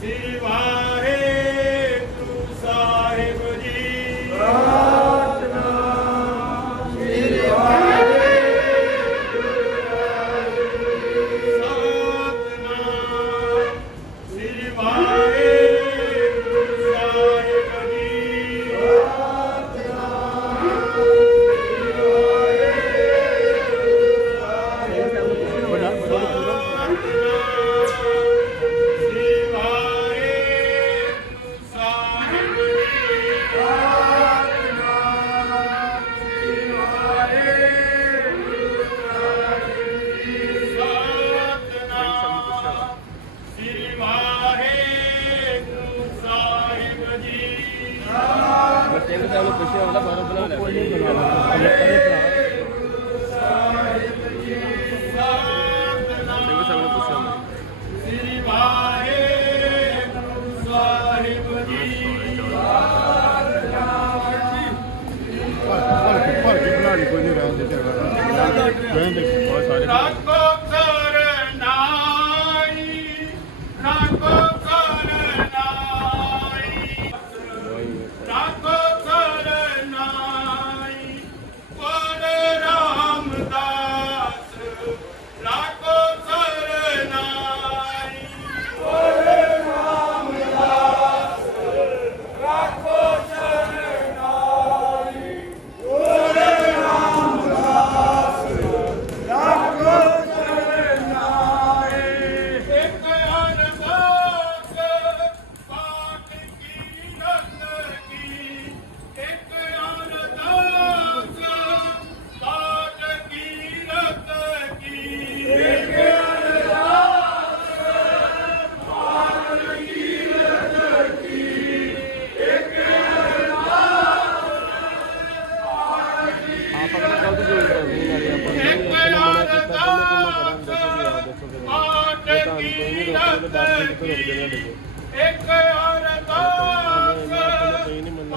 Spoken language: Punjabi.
See. ਸ੍ਰੀ ਵਾਹਿਗੁਰੂ ਸਾਹਿਬ ਜੀ। ਬੱਚੇ ਨੂੰ ਚਾਲੂ ਪੁੱਛਿਆ ਉਹਦਾ ਬਾਹਰੋਂ ਬੁਲਾ ਲਿਆ। ਕੋਈ ਨਹੀਂ ਰਹਿਣ ਦੇ ਬਹੁਤ ਸਾਰੇ ਸਾਨੂੰ ਕੋਈ ਨਹੀਂ ਰੋਕਦਾ ਤੇ ਬਾਕੀ ਕਿੱਥੋਂ ਰੁਕ ਜਾਣਾ ਦੇਖੋ ਇੱਕ ਔਰਤ ਕੋਈ ਨਹੀਂ ਮੰਨਦਾ